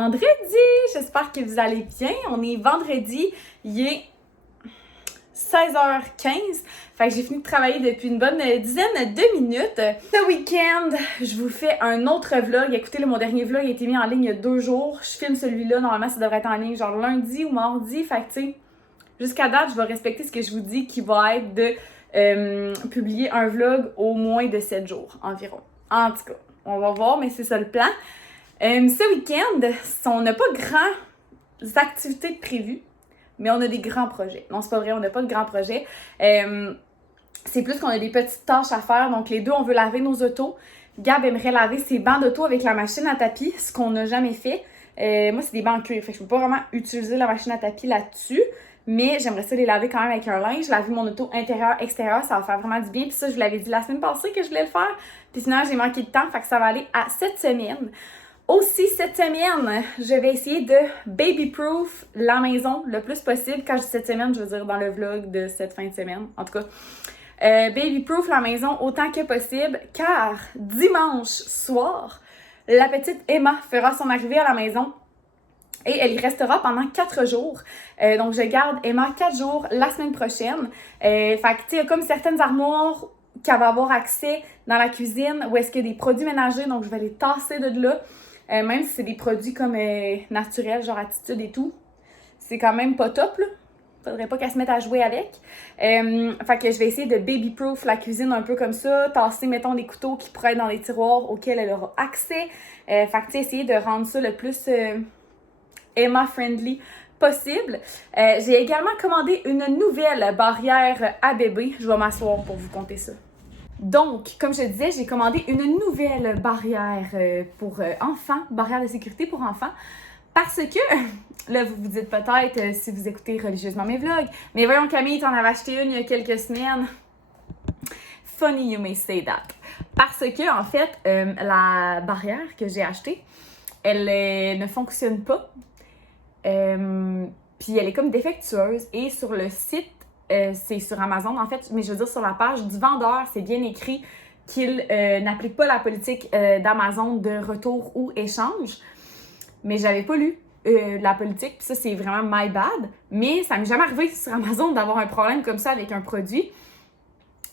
vendredi! J'espère que vous allez bien. On est vendredi, il est 16h15. Fait que j'ai fini de travailler depuis une bonne dizaine de minutes. Ce week-end, je vous fais un autre vlog. Écoutez, là, mon dernier vlog a été mis en ligne il y a 2 jours. Je filme celui-là, normalement ça devrait être en ligne genre lundi ou mardi. Fait que tu sais, jusqu'à date, je vais respecter ce que je vous dis qui va être de publier un vlog au moins de 7 jours environ. En tout cas, on va voir, mais c'est ça le plan. Ce week-end, on n'a pas grandes activités prévues, mais on a des grands projets. Non, c'est pas vrai, on n'a pas de grands projets. C'est plus qu'on a des petites tâches à faire. Donc, les deux, on veut laver nos autos. Gab aimerait laver ses bancs d'auto avec la machine à tapis, ce qu'on n'a jamais fait. Moi, c'est des bancs en cuir, fait que je peux pas vraiment utiliser la machine à tapis là-dessus. Mais j'aimerais ça les laver quand même avec un linge. Laver mon auto intérieur, extérieur, ça va faire vraiment du bien. Puis ça, je vous l'avais dit la semaine passée que je voulais le faire. Puis sinon, j'ai manqué de temps, fait que ça va aller à cette semaine. Aussi, cette semaine, je vais essayer de baby-proof la maison le plus possible. Quand je dis cette semaine, je veux dire dans le vlog de cette fin de semaine. En tout cas, baby-proof la maison autant que possible, car dimanche soir, la petite Emma fera son arrivée à la maison. Et elle y restera pendant 4 jours. Donc, je garde Emma 4 jours la semaine prochaine. Fait que, tu sais, il y a comme certaines armoires qu'elle va avoir accès dans la cuisine où est-ce qu'il y a des produits ménagers. Donc, je vais les tasser de là. Même si c'est des produits comme naturels, genre Attitude et tout. C'est quand même pas top, là. Faudrait pas qu'elle se mette à jouer avec. Fait que je vais essayer de baby-proof la cuisine un peu comme ça. Tasser, mettons, des couteaux qui pourraient être dans les tiroirs auxquels elle aura accès. Fait que, tu sais, essayer de rendre ça le plus... Emma-friendly possible. J'ai également commandé une nouvelle barrière à bébé. Je vais m'asseoir pour vous conter ça. Donc, comme je disais, j'ai commandé une nouvelle barrière pour enfants, barrière de sécurité pour enfants, parce que, là, vous vous dites peut-être, si vous écoutez religieusement mes vlogs, mais voyons Camille, t'en avais acheté une il y a quelques semaines. Funny you may say that. Parce que, en fait, la barrière que j'ai achetée, elle ne fonctionne pas. Puis elle est comme défectueuse et sur le site, c'est sur Amazon en fait, mais je veux dire sur la page du vendeur, c'est bien écrit qu'il n'applique pas la politique d'Amazon de retour ou échange, mais j'avais pas lu la politique, puis ça c'est vraiment my bad, mais ça m'est jamais arrivé sur Amazon d'avoir un problème comme ça avec un produit,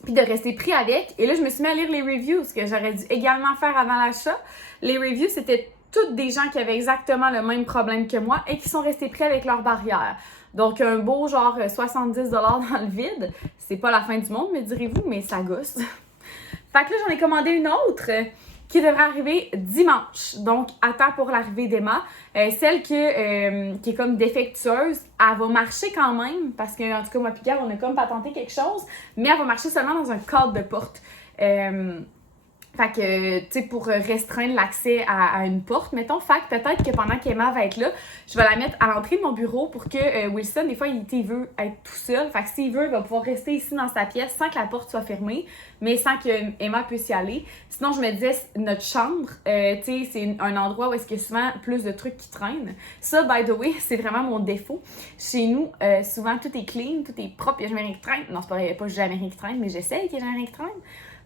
puis de rester pris avec, et là je me suis mis à lire les reviews, ce que j'aurais dû également faire avant l'achat. Les reviews c'était toutes des gens qui avaient exactement le même problème que moi et qui sont restés pris avec leur barrière. Donc, un beau genre 70$ dans le vide, c'est pas la fin du monde, me direz-vous, mais ça gosse. Fait que là, j'en ai commandé une autre qui devrait arriver dimanche. Donc, à temps pour l'arrivée d'Emma. Celle qui est comme défectueuse, elle va marcher quand même, parce que, en tout cas, moi et Gab, on a comme patenté quelque chose, mais elle va marcher seulement dans un cadre de porte. Fait que, tu sais, pour restreindre l'accès à une porte, mettons. Fait que peut-être que pendant qu'Emma va être là, je vais la mettre à l'entrée de mon bureau pour que Wilson, des fois, il veut être tout seul. Fait que s'il veut, il va pouvoir rester ici dans sa pièce sans que la porte soit fermée, mais sans que Emma puisse y aller. Sinon, je me disais, notre chambre, tu sais, c'est un endroit où est-ce qu'il y a souvent plus de trucs qui traînent. Ça, by the way, c'est vraiment mon défaut. Chez nous, souvent, tout est clean, tout est propre, il n'y a jamais rien qui traîne. Non, c'est pas vrai, il n'y a pas jamais rien qui traîne, mais j'essaie qu'il n'y ait jamais rien qui traîne.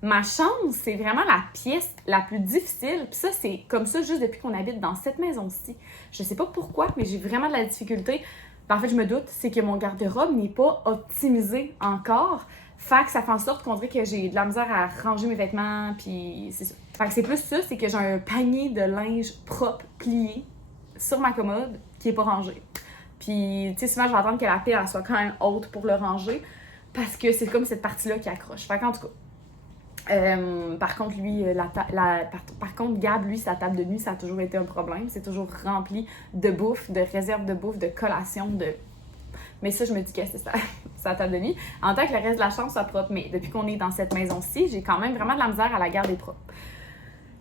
Ma chambre, c'est vraiment la pièce la plus difficile. Puis ça, c'est comme ça juste depuis qu'on habite dans cette maison-ci. Je sais pas pourquoi, mais j'ai vraiment de la difficulté. Puis en fait, je me doute, c'est que mon garde-robe n'est pas optimisé encore. Fait que ça fait en sorte qu'on dirait que j'ai de la misère à ranger mes vêtements, puis c'est ça. Fait que c'est plus ça, c'est que j'ai un panier de linge propre, plié, sur ma commode, qui est pas rangé. Puis, tu sais, souvent, je vais attendre que la pile elle soit quand même haute pour le ranger, parce que c'est comme cette partie-là qui accroche. Fait qu'en tout cas, par contre, lui, par contre, Gab, lui, sa table de nuit, ça a toujours été un problème. C'est toujours rempli de bouffe, de réserves de bouffe, de collations, de... Mais ça, je me dis que c'est ça, sa table de nuit. En tant que le reste de la chambre soit propre. Mais depuis qu'on est dans cette maison-ci, j'ai quand même vraiment de la misère à la garder propre.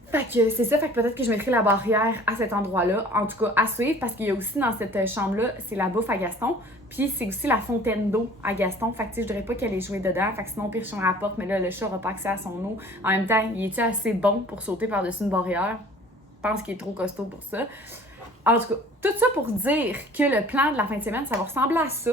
Fait que c'est ça, fait que peut-être que je mettrai la barrière à cet endroit-là. En tout cas, à suivre, parce qu'il y a aussi dans cette chambre-là, c'est la bouffe à Gaston. Puis c'est aussi la fontaine d'eau à Gaston. Fait que tu sais, je voudrais pas qu'elle ait joué dedans. Fait que sinon, pire, je ferme la porte, mais là, le chat n'aura pas accès à son eau. En même temps, il est-tu assez bon pour sauter par-dessus une barrière? Je pense qu'il est trop costaud pour ça. En tout cas, tout ça pour dire que le plan de la fin de semaine, ça va ressembler à ça.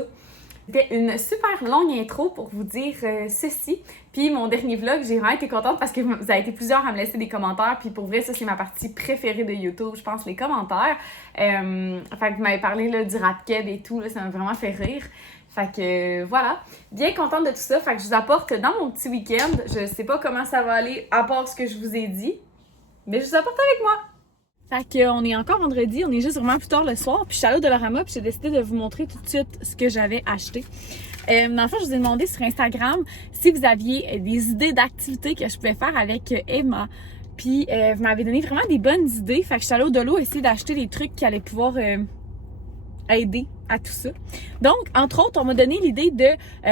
C'était une super longue intro pour vous dire ceci. Puis mon dernier vlog, j'ai vraiment été contente parce que vous avez été plusieurs à me laisser des commentaires. Puis pour vrai, ça, c'est ma partie préférée de YouTube, je pense, les commentaires. Fait que vous m'avez parlé là, du rap keb et tout, là, ça m'a vraiment fait rire. Fait que voilà, bien contente de tout ça. Fait que je vous apporte dans mon petit week-end. Je sais pas comment ça va aller à part ce que je vous ai dit, mais je vous apporte avec moi. Fait qu'on est encore vendredi, on est juste vraiment plus tard le soir, puis je suis allée au Dollarama, puis j'ai décidé de vous montrer tout de suite ce que j'avais acheté. Dans le fond, je vous ai demandé sur Instagram si vous aviez des idées d'activités que je pouvais faire avec Emma. Puis vous m'avez donné vraiment des bonnes idées, fait que je suis allée au Dolo essayer d'acheter des trucs qui allaient pouvoir aider à tout ça. Donc, entre autres, on m'a donné l'idée de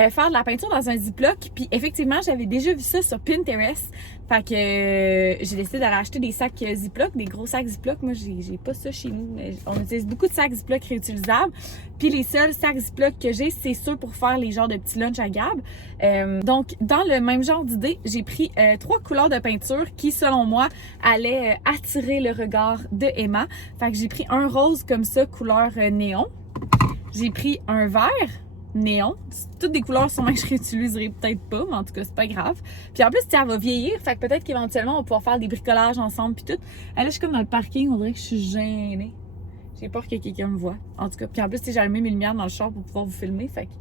faire de la peinture dans un Ziploc, puis effectivement, j'avais déjà vu ça sur Pinterest. Fait que j'ai décidé d'aller acheter des sacs Ziploc, des gros sacs Ziploc. Moi, j'ai pas ça chez nous. Mais on utilise beaucoup de sacs Ziploc réutilisables. Puis les seuls sacs Ziploc que j'ai, c'est ceux pour faire les genres de petits lunchs à Gab. Donc, dans le même genre d'idée, j'ai pris 3 couleurs de peinture qui, selon moi, allaient attirer le regard de Emma. Fait que j'ai pris un rose comme ça, couleur néon. J'ai pris un vert néon. Toutes des couleurs sûrement que je réutiliserai peut-être pas, mais en tout cas, c'est pas grave. Puis en plus, elle va vieillir, fait que peut-être qu'éventuellement, on va pouvoir faire des bricolages ensemble puis tout. Là, je suis comme dans le parking, on dirait que je suis gênée. J'ai peur que quelqu'un me voie. En tout cas, puis en plus, j'ai allumé mes lumières dans le char pour pouvoir vous filmer, fait que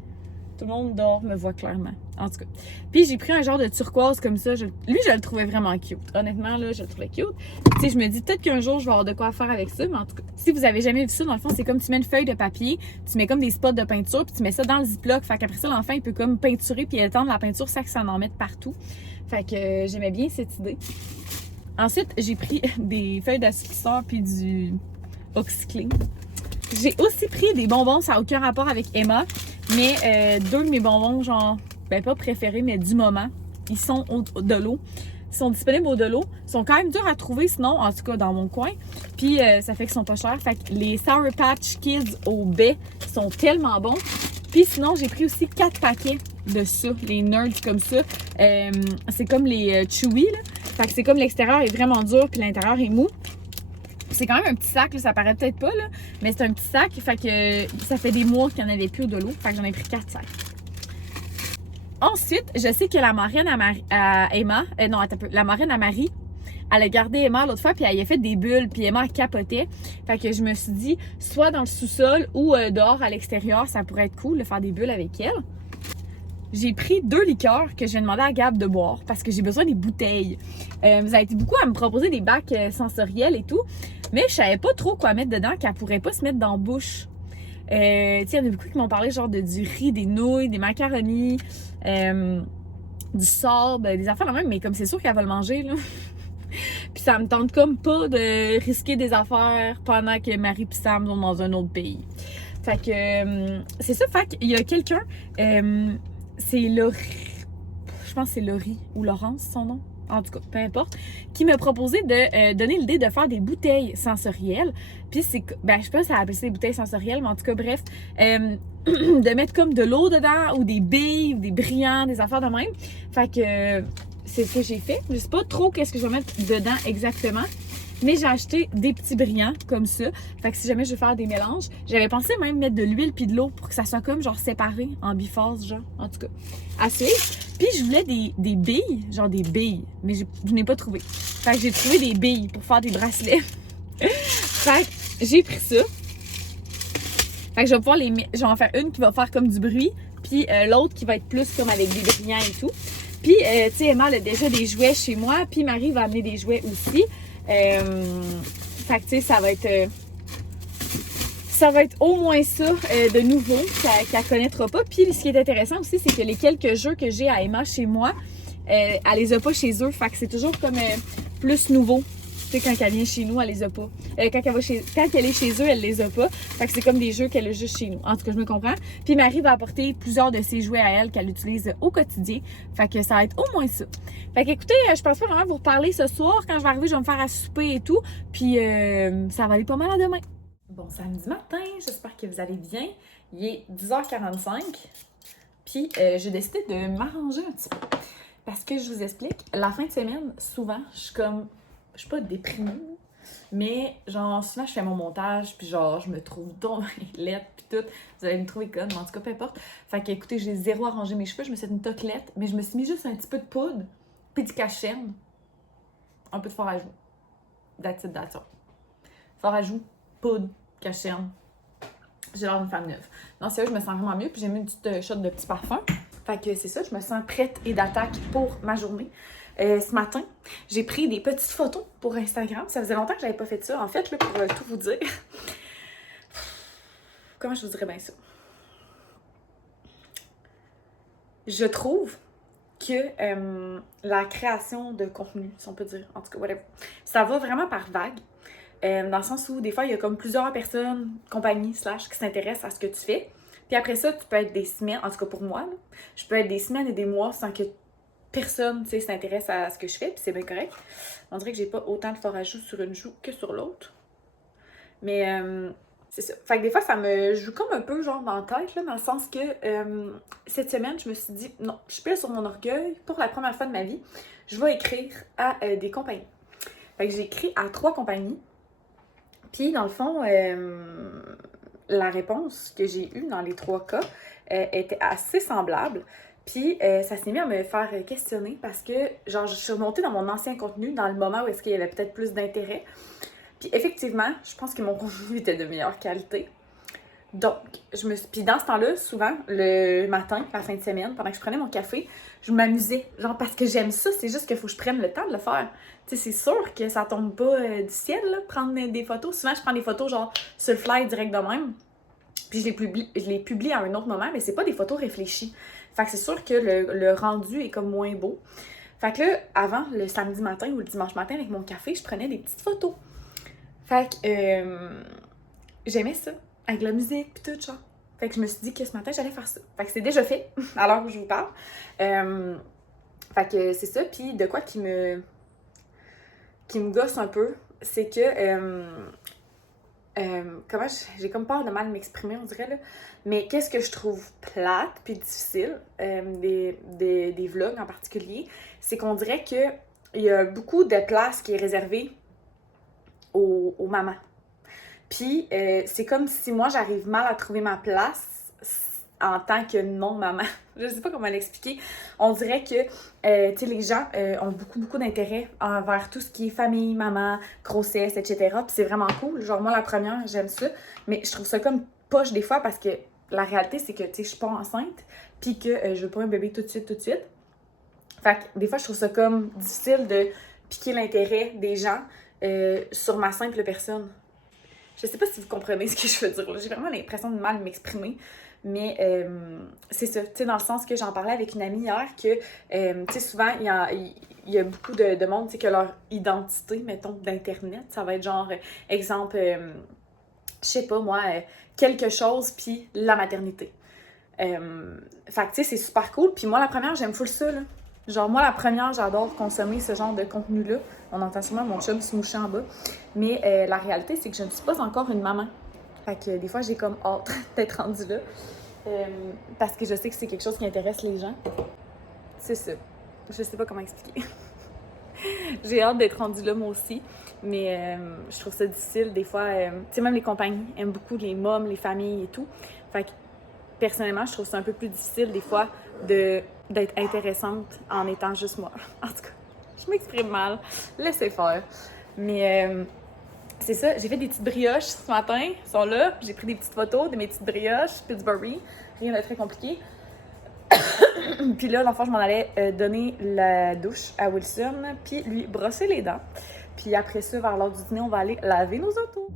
tout le monde dehors me voit clairement. En tout cas. Puis j'ai pris un genre de turquoise comme ça. Lui, je le trouvais vraiment cute. Honnêtement, là, je le trouvais cute. Tu sais, je me dis peut-être qu'un jour, je vais avoir de quoi faire avec ça. Mais en tout cas, si vous avez jamais vu ça, dans le fond, c'est comme tu mets une feuille de papier, tu mets comme des spots de peinture, puis tu mets ça dans le Ziploc. Fait qu'après ça, l'enfant, il peut comme peinturer puis étendre la peinture sans que ça en mette partout. Fait que j'aimais bien cette idée. Ensuite, j'ai pris des feuilles d'aspisseur puis du OxyClean. J'ai aussi pris des bonbons, ça n'a aucun rapport avec Emma, mais 2 de mes bonbons, genre, ben pas préférés, mais du moment, ils sont de l'eau. Ils sont disponibles au Dolo. Ils sont quand même durs à trouver sinon, en tout cas dans mon coin. Puis ça fait qu'ils sont pas chers. Fait que les Sour Patch Kids au baie sont tellement bons. Puis sinon, j'ai pris aussi 4 paquets de ça, les nerds comme ça. C'est comme les chewy, là. Fait que c'est comme l'extérieur est vraiment dur puis l'intérieur est mou. C'est quand même un petit sac, là, ça paraît peut-être pas, là, mais c'est un petit sac, fait que ça fait des mois qu'il n'y en avait plus au Dolo, fait que j'en ai pris 4 sacs. Ensuite, je sais que la marraine à Emma, non, attends un peu, la marraine à Marie, elle a gardé Emma l'autre fois, puis elle y a fait des bulles, puis Emma capotait. Fait que je me suis dit, soit dans le sous-sol ou dehors à l'extérieur, ça pourrait être cool de faire des bulles avec elle. J'ai pris 2 liqueurs que je vais demander à Gab de boire parce que j'ai besoin des bouteilles. Vous avez été beaucoup à me proposer des bacs sensoriels et tout, mais je savais pas trop quoi mettre dedans qu'elle pourrait pas se mettre dans la bouche. Il y en a beaucoup qui m'ont parlé genre de du riz, des nouilles, des macaronis, du sable, des affaires la même, mais comme c'est sûr qu'elle va le manger, là. Puis ça me tente comme pas de risquer des affaires pendant que Marie et Sam sont dans un autre pays. Fait que c'est ça, fait qu'il y a quelqu'un, c'est Laurie, je pense que c'est Laurie ou Laurence son nom, en tout cas, peu importe, qui m'a proposé de donner l'idée de faire des bouteilles sensorielles. Puis c'est, ben je sais pas si ça appelle ça des bouteilles sensorielles, mais en tout cas, bref, de mettre comme de l'eau dedans ou des billes ou des brillants, des affaires de même. Fait que c'est ce que j'ai fait. Je sais pas trop qu'est-ce que je vais mettre dedans exactement. Mais j'ai acheté des petits brillants comme ça. Fait que si jamais je veux faire des mélanges, j'avais pensé même mettre de l'huile puis de l'eau pour que ça soit comme genre séparé en biphase, genre. En tout cas, assez. Puis je voulais des billes, genre des billes. Mais je n'ai pas trouvé. Fait que j'ai trouvé des billes pour faire des bracelets. Fait que j'ai pris ça. Fait que je vais pouvoir je vais en faire une qui va faire comme du bruit. Puis l'autre qui va être plus comme avec des brillants et tout. Puis, tu sais, Emma elle a déjà des jouets chez moi. Puis Marie va amener des jouets aussi. Fait que tu sais, ça va être au moins ça de nouveau qu'elle connaîtra pas. Puis ce qui est intéressant aussi, c'est que les quelques jeux que j'ai à Emma chez moi, elle les a pas chez eux. Fait que c'est toujours comme plus nouveau. Tu sais, quand elle vient chez nous, elle les a pas. Quand elle est chez eux, elle les a pas. Fait que c'est comme des jeux qu'elle a juste chez nous. En tout cas, je me comprends. Puis Marie va apporter plusieurs de ses jouets à elle qu'elle utilise au quotidien. Fait que ça va être au moins ça. Fait que écoutez, je pense pas vraiment vous reparler ce soir. Quand je vais arriver, je vais me faire à souper et tout. Puis ça va aller pas mal à demain. Bon samedi matin, j'espère que vous allez bien. Il est 10h45. Puis j'ai décidé de m'arranger un petit peu. Parce que je vous explique, la fin de semaine, souvent, je suis pas déprimée, Mais genre, souvent, je fais mon montage, puis genre, je me trouve dans les lettres, puis tout. Vous allez me trouver conne, mais en tout cas, peu importe. Fait que, écoutez, j'ai zéro arrangé mes cheveux. Je me suis fait une toquelette, mais je me suis mis juste un petit peu de poudre, puis du cache-chaîne, un peu de fard à joues. That's it, that's all. Fard à joues, poudre, cache-chaîne. J'ai l'air d'une femme neuve. Non, sérieux, je me sens vraiment mieux, puis j'ai mis une petite shot de petit parfum. Fait que c'est ça, je me sens prête et d'attaque pour ma journée. Ce matin, j'ai pris des petites photos pour Instagram. Ça faisait longtemps que j'avais pas fait ça. En fait, là, pour tout vous dire, comment je vous dirais bien ça? Je trouve que la création de contenu, si on peut dire, en tout cas, whatever, ça va vraiment par vague. Dans le sens où, des fois, il y a comme plusieurs personnes, compagnies, qui s'intéressent à ce que tu fais. Puis après ça, tu peux être des semaines, en tout cas pour moi, là, je peux être des semaines et des mois sans que personne, tu sais, s'intéresse à ce que je fais, puis c'est bien correct. On dirait que j'ai pas autant de fard à joues sur une joue que sur l'autre. Mais c'est ça. Fait que des fois, ça me joue comme un peu genre dans la tête, là, dans le sens que cette semaine, je me suis dit, non, je pile sur mon orgueil. Pour la première fois de ma vie, je vais écrire à des compagnies. Fait que j'ai écrit à 3 compagnies. Puis, dans le fond, la réponse que j'ai eue dans les 3 cas était assez semblable. Puis, ça s'est mis à me faire questionner parce que, genre, je suis remontée dans mon ancien contenu dans le moment où est-ce qu'il y avait peut-être plus d'intérêt. Puis, effectivement, je pense que mon contenu était de meilleure qualité. Donc, Puis dans ce temps-là, souvent, le matin, la fin de semaine, pendant que je prenais mon café, je m'amusais. Genre, parce que j'aime ça, c'est juste qu'il faut que je prenne le temps de le faire. Tu sais, c'est sûr que ça tombe pas du ciel, là, prendre des photos. Souvent, je prends des photos, genre, sur le fly direct de même. Puis je les publie à un autre moment, mais c'est pas des photos réfléchies. Fait que c'est sûr que le rendu est comme moins beau. Fait que là, avant, le samedi matin ou le dimanche matin, avec mon café, je prenais des petites photos. Fait que j'aimais ça, avec la musique pis tout, genre. Fait que je me suis dit que ce matin, j'allais faire ça. Fait que c'est déjà fait, à l'heure où je vous parle. Fait que c'est ça, puis de quoi qui me gosse un peu, c'est que... j'ai comme peur de mal m'exprimer, on dirait, là. Mais qu'est-ce que je trouve plate puis difficile, des vlogs en particulier, c'est qu'on dirait que il y a beaucoup de place qui est réservée aux mamans. Puis c'est comme si moi, j'arrive mal à trouver ma place en tant que non-maman. Je sais pas comment l'expliquer. On dirait que, tu sais, les gens ont beaucoup d'intérêt envers tout ce qui est famille, maman, grossesse, etc. Puis c'est vraiment cool. Genre, moi, la première, j'aime ça. Mais je trouve ça comme poche des fois parce que la réalité, c'est que, tu sais, je suis pas enceinte puis que je veux pas un bébé tout de suite. Fait que des fois, je trouve ça comme difficile de piquer l'intérêt des gens sur ma simple personne. Je sais pas si vous comprenez ce que je veux dire, là. J'ai vraiment l'impression de mal m'exprimer. Mais c'est ça, tu sais, dans le sens que j'en parlais avec une amie hier que, tu sais, souvent, il y a beaucoup de monde, tu sais, que leur identité, mettons, d'Internet, ça va être genre, exemple, je sais pas moi, quelque chose, puis la maternité. Fait que, tu sais, c'est super cool. Puis moi, la première, j'aime full ça, là. Genre, moi, la première, j'adore consommer ce genre de contenu-là. On entend sûrement mon chum se moucher en bas. Mais la réalité, c'est que je ne suis pas encore une maman. Fait que des fois, j'ai comme hâte d'être rendue là. Parce que je sais que c'est quelque chose qui intéresse les gens. C'est ça. Je sais pas comment expliquer. J'ai hâte d'être rendue là, moi aussi. Mais je trouve ça difficile. Des fois, tu sais, même les compagnies aiment beaucoup les mômes, les familles et tout. Fait que personnellement, je trouve ça un peu plus difficile des fois d'être intéressante en étant juste moi. En tout cas, je m'exprime mal. Laissez faire. Mais c'est ça, j'ai fait des petites brioches ce matin. Elles sont là. J'ai pris des petites photos de mes petites brioches Pillsbury. Rien de très compliqué. Puis là, dans le fond, je m'en allais donner la douche à Wilson, puis lui brosser les dents. Puis après ça, vers l'heure du dîner, on va aller laver nos autos.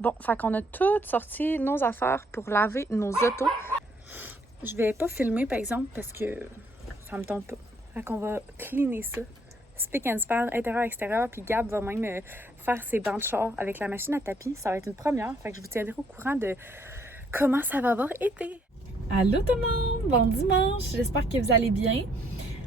Bon, fait qu'on a toutes sorti nos affaires pour laver nos autos. Je vais pas filmer, par exemple, parce que ça me tente pas. Fait qu'on va cleaner ça. Spick and span, intérieur, extérieur. Puis Gab va même faire ses bancs de char avec la machine à tapis. Ça va être une première. Fait que je vous tiendrai au courant de comment ça va avoir été. Allô tout le monde! Bon dimanche! J'espère que vous allez bien.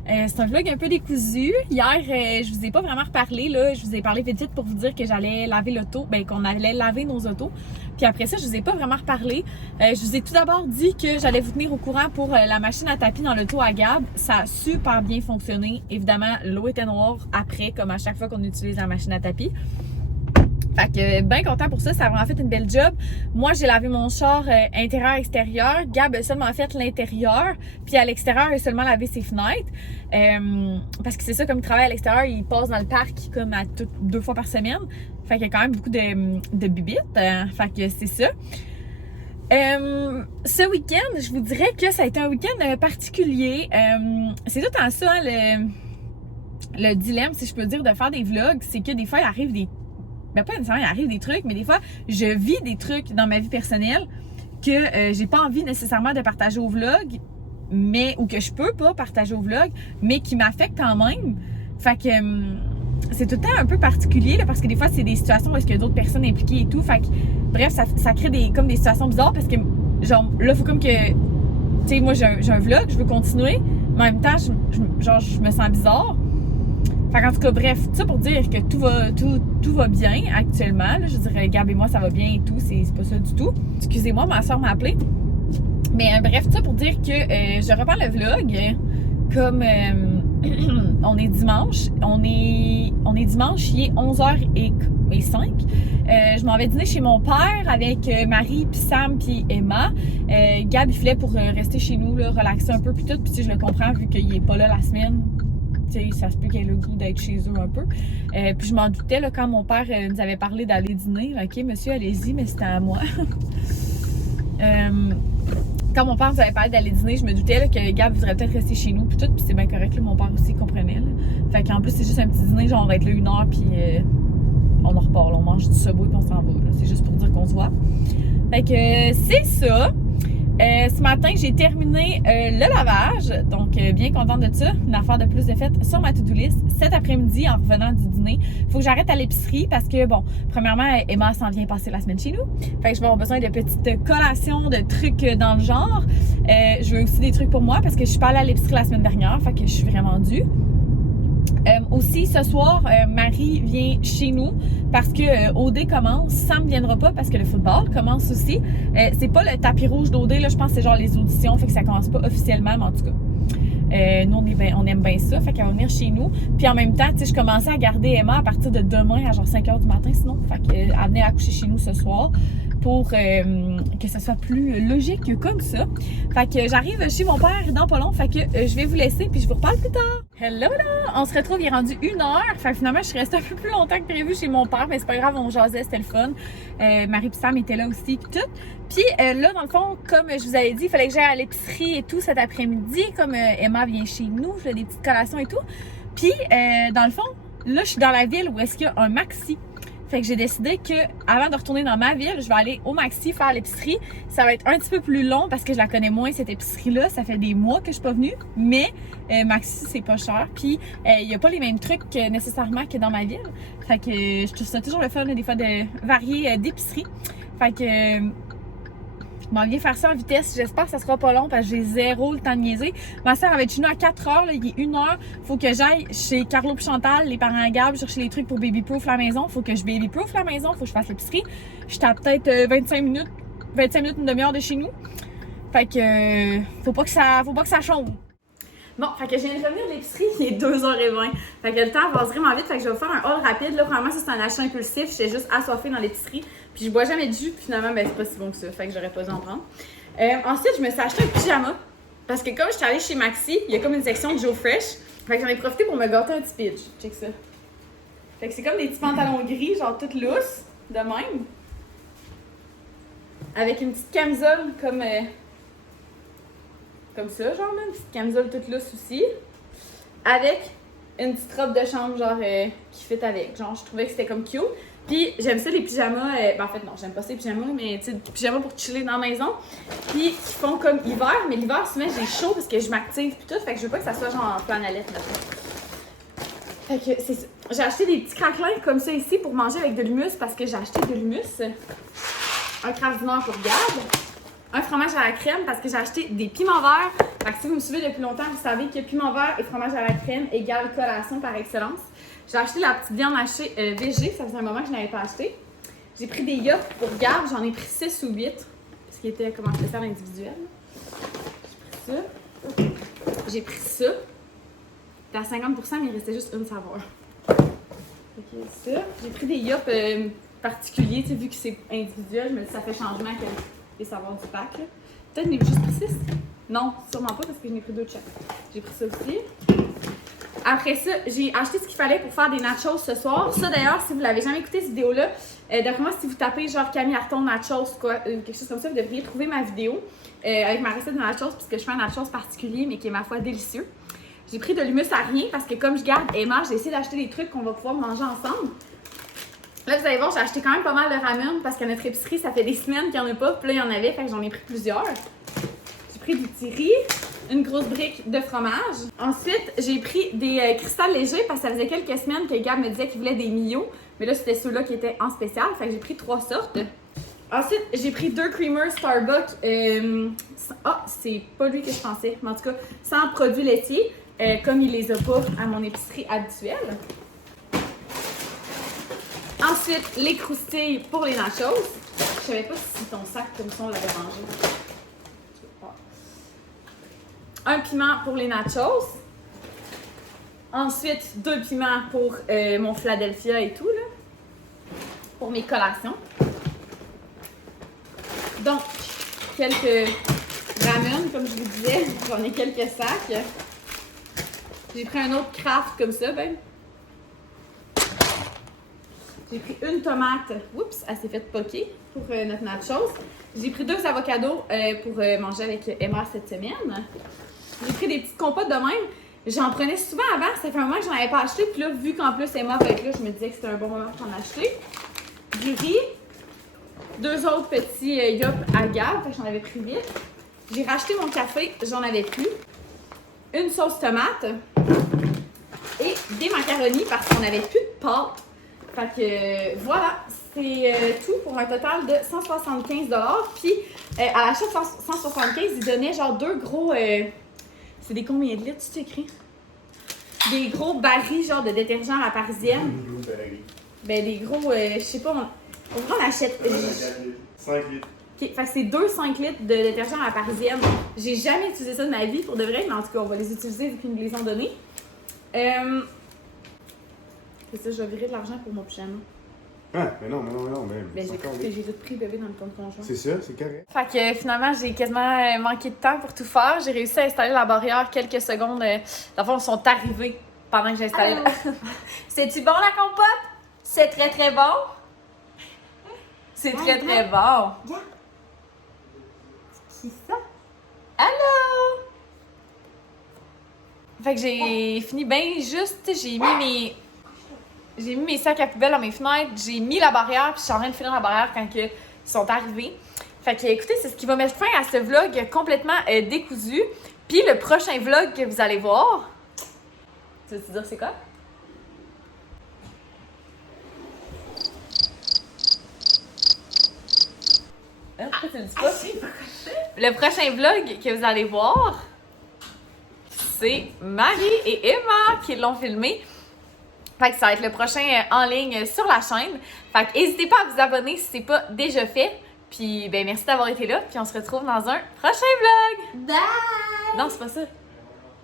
C'est un vlog un peu décousu. Hier, je vous ai pas vraiment reparlé, là. Je vous ai parlé vite vite pour vous dire que j'allais laver l'auto, qu'on allait laver nos autos. Puis après ça, je vous ai pas vraiment reparlé. Je vous ai tout d'abord dit que j'allais vous tenir au courant pour la machine à tapis dans l'auto à Gab. Ça a super bien fonctionné. Évidemment, l'eau était noire après, comme à chaque fois qu'on utilise la machine à tapis. Fait que bien content pour ça, ça a vraiment fait une belle job. Moi, j'ai lavé mon char intérieur-extérieur. Gab a seulement fait l'intérieur. Puis à l'extérieur, il a seulement lavé ses fenêtres. Parce que c'est ça, comme il travaille à l'extérieur, il passe dans le parc comme à 2 fois par semaine. Fait qu'il y a quand même beaucoup de bibites. Fait que c'est ça. Ce week-end, je vous dirais que ça a été un week-end particulier. C'est tout en ça, hein, le dilemme, si je peux dire, de faire des vlogs. C'est que des fois, il arrive des... Ben pas nécessairement, il arrive des trucs, mais des fois, je vis des trucs dans ma vie personnelle que j'ai pas envie nécessairement de partager au vlog, ou que je peux pas partager au vlog, mais qui m'affectent quand même. Fait que c'est tout le temps un peu particulier, là, parce que des fois, c'est des situations où est-ce qu'il y a d'autres personnes impliquées et tout. Fait que, bref, ça crée comme des situations bizarres, parce que, genre, là, faut comme que, tu sais, moi, j'ai un vlog, je veux continuer, mais en même temps, je me sens bizarre. Fait qu'en tout cas, bref, tout ça pour dire que tout va bien actuellement. Là, je dirais, Gab et moi, ça va bien et tout. C'est pas ça du tout. Excusez-moi, ma soeur m'a appelé. Mais bref, tout ça pour dire que je reprends le vlog. Comme on est dimanche. On est dimanche, il est 11h05. Je m'en vais dîner chez mon père avec Marie, puis Sam, puis Emma. Gab, il filait pour rester chez nous, là, relaxer un peu, puis tout. Puis je le comprends, vu qu'il est pas là la semaine. Ça se peut qu'il ait le goût d'être chez eux un peu. Puis je m'en doutais là, quand mon père nous avait parlé d'aller dîner. OK, monsieur, allez-y, mais c'était à moi. Quand mon père nous avait parlé d'aller dîner, je me doutais là, que Gab voudrait peut-être rester chez nous. Puis tout, puis c'est bien correct. Là, mon père aussi comprenait. Là. Fait qu'en plus, c'est juste un petit dîner. Genre, on va être là 1 heure, puis on en repart. Là, on mange du Subway, puis on s'en va. C'est juste pour dire qu'on se voit. Fait que c'est ça. Ce matin, j'ai terminé le lavage, donc bien contente de ça. Une affaire de plus de fête sur ma to-do list. Cet après-midi, en revenant du dîner, il faut que j'arrête à l'épicerie parce que, bon, premièrement, Emma s'en vient passer la semaine chez nous. Fait que je vais avoir besoin de petites collations, de trucs dans le genre. Je veux aussi des trucs pour moi parce que je suis pas allée à l'épicerie la semaine dernière, fait que je suis vraiment due. Aussi, ce soir, Marie vient chez nous parce que OD commence. Sam ne viendra pas parce que le football commence aussi. C'est pas le tapis rouge d'OD, là, je pense que c'est genre les auditions, fait que ça commence pas officiellement, mais en tout cas. Nous, on aime bien ça, fait qu'elle va venir chez nous. Puis en même temps, tu sais, je commençais à garder Emma à partir de demain à genre 5h du matin sinon. Fait qu'elle venait accoucher chez nous ce soir pour que ça soit plus logique comme ça. Fait que j'arrive chez mon père dans pas long, fait que je vais vous laisser puis je vous reparle plus tard. Hello là! On se retrouve, il est rendu 1h. Fait que finalement, je suis restée un peu plus longtemps que prévu chez mon père, mais c'est pas grave, on jasait, c'était le fun. Marie et Sam étaient là aussi puis tout. Puis là, dans le fond, comme je vous avais dit, il fallait que j'aille à l'épicerie et tout cet après-midi, comme Emma vient chez nous, je fais des petites collations et tout. Puis, dans le fond, là, je suis dans la ville où est-ce qu'il y a un Maxi. Fait que j'ai décidé que avant de retourner dans ma ville, je vais aller au Maxi faire l'épicerie. Ça va être un petit peu plus long parce que je la connais moins, cette épicerie-là. Ça fait des mois que je suis pas venue, mais Maxi, c'est pas cher. Puis, il n'y a pas les mêmes trucs nécessairement que dans ma ville. Fait que je trouve ça toujours le fun, des fois, de varier d'épicerie. Fait que... je m'en viens faire ça en vitesse. J'espère que ça sera pas long parce que j'ai zéro le temps de niaiser. Ma soeur va être chez nous à 4h. Là, il est 1h. Faut que j'aille chez Carlo et Chantal, les parents à Gab, chercher les trucs pour baby-proof la maison. Faut que je baby-proof la maison. Faut que je fasse l'épicerie. Je suis à peut-être 25 minutes, une demi-heure de chez nous. Fait que faut pas que ça chôme. Bon, fait que je viens de revenir de l'épicerie, il est 2h20. Fait que le temps passe vraiment vite, fait que je vais vous faire un haul rapide. Là, probablement, ça c'est un achat impulsif. J'étais juste assoiffée dans l'épicerie. Puis je bois jamais de jus, puis finalement, ben c'est pas si bon que ça. Fait que j'aurais pas dû en prendre. Ensuite, je me suis acheté un pyjama. Parce que comme je suis allée chez Maxi, il y a comme une section de Joe Fresh. Fait que j'en ai profité pour me gâter un petit pitch. Check ça. Fait que c'est comme des petits pantalons gris, genre toutes lousses, de même. Avec une petite camisole comme ça, genre, là, une petite camisole toute lousse aussi. Avec une petite robe de chambre, genre, qui fit avec. Genre, je trouvais que c'était comme cute. Puis j'aime ça les pyjamas, ben en fait non, j'aime pas ces pyjamas, mais tu sais, des pyjamas pour chiller dans la maison. Puis qui font comme hiver, mais l'hiver souvent j'ai chaud parce que je m'active puis tout, fait que je veux pas que ça soit genre en flanellette maintenant. Fait que c'est ça. J'ai acheté des petits craquelins comme ça ici pour manger avec de l'humus parce que j'ai acheté de l'humus. Un Kraft Dinner pour Gab. Un fromage à la crème parce que j'ai acheté des piments verts. Fait que si vous me suivez depuis longtemps, vous savez que piment vert et fromage à la crème égale collation par excellence. J'ai acheté la petite viande hachée végé, ça faisait un moment que je n'avais pas acheté. J'ai pris des yachts pour Gab, j'en ai pris 6 ou 8, parce qu'il était comme un spécial individuel. J'ai pris ça. C'était à 50%, mais il restait juste une saveur. Ok, ça. J'ai pris des yachts particuliers, tu sais, vu que c'est individuel, je me dis ça fait changement que les saveurs du pack. Peut-être que j'en ai juste pris 6. Non, sûrement pas parce que j'en ai pris 2 de chaque. J'ai pris ça aussi. Après ça, j'ai acheté ce qu'il fallait pour faire des nachos ce soir. Ça d'ailleurs, si vous l'avez jamais écouté cette vidéo-là, d'après moi, si vous tapez genre Camille Arton nachos, quoi, quelque chose comme ça, vous devriez trouver ma vidéo avec ma recette de nachos, puisque je fais un nachos particulier, mais qui est ma foi délicieux. J'ai pris de l'humus à rien parce que comme je garde Emma, j'ai essayé d'acheter des trucs qu'on va pouvoir manger ensemble. Là, vous allez voir, j'ai acheté quand même pas mal de ramen parce qu'à notre épicerie, ça fait des semaines qu'il n'y en a pas. Puis là, il y en avait, fait que j'en ai pris plusieurs. J'ai pris du petit riz, une grosse brique de fromage. Ensuite, j'ai pris des cristals légers parce que ça faisait quelques semaines que Gab me disait qu'il voulait des Mio. Mais là, c'était ceux-là qui étaient en spécial. Fait que j'ai pris 3 sortes. Ensuite, j'ai pris 2 creamers Starbucks. C'est pas lui que je pensais. Mais en tout cas, sans produits laitiers, comme il les a pas à mon épicerie habituelle. Ensuite, les croustilles pour les nachos. Je savais pas si ton sac comme ça on l'avait mangé. Un piment pour les nachos. Ensuite, 2 piments pour mon Philadelphia et tout, là. Pour mes collations. Donc, quelques ramen, comme je vous disais. J'en ai quelques sacs. J'ai pris un autre Kraft comme ça, ben. J'ai pris une tomate. Oups, elle s'est faite poker pour notre nachos. J'ai pris 2 avocados pour manger avec Emma cette semaine. J'ai pris des petites compotes de même. J'en prenais souvent avant, ça fait un moment que j'en avais pas acheté. Puis là, vu qu'en plus Emma va être là, je me disais que c'était un bon moment pour en acheter. Du riz, 2 autres petits yop à Gab, fait que j'en avais pris 8. J'ai racheté mon café, j'en avais plus. Une sauce tomate et des macaronis parce qu'on n'avait plus de pâte. Fait que voilà, c'est tout pour un total de 175 $. Puis à l'achat de 175, ils donnaient genre 2 gros. C'est des combien de litres, tu t'écris? Des gros barils genre de détergent à la parisienne. Ben des gros, je sais pas, on achète. 5 litres. Ok, fait que c'est 2 5 litres de détergent à la parisienne. J'ai jamais utilisé ça de ma vie pour de vrai, mais en tout cas, on va les utiliser vu qu'ils nous les ont donnés. C'est ça, je vais virer de l'argent pour mon pyjama. Ah, mais non. Ben, j'ai tout pris bébé dans le compte conjoint. C'est ça, c'est correct. Fait que finalement, j'ai quasiment manqué de temps pour tout faire. J'ai réussi à installer la barrière quelques secondes. Dans le fond, ils sont arrivés pendant que j'ai installé. C'est-tu bon la compote? C'est très très bon. C'est très très bon. Regarde. C'est ça? Allô? Fait que j'ai fini bien juste. J'ai mis mes sacs à poubelle dans mes fenêtres, j'ai mis la barrière, puis je suis en train de finir la barrière quand ils sont arrivés. Fait que écoutez, c'est ce qui va mettre fin à ce vlog complètement décousu. Puis le prochain vlog que vous allez voir, tu veux-tu dire c'est quoi? Hein, pourquoi tu le dis pas? Le prochain vlog que vous allez voir, c'est Marie et Emma qui l'ont filmé. Fait que ça va être le prochain en ligne sur la chaîne. Fait que n'hésitez pas à vous abonner si c'est pas déjà fait. Puis ben merci d'avoir été là. Puis on se retrouve dans un prochain vlog. Bye! Non, c'est pas ça.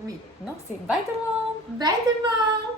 Oui. Non, c'est bye tout le monde. Bye tout le monde!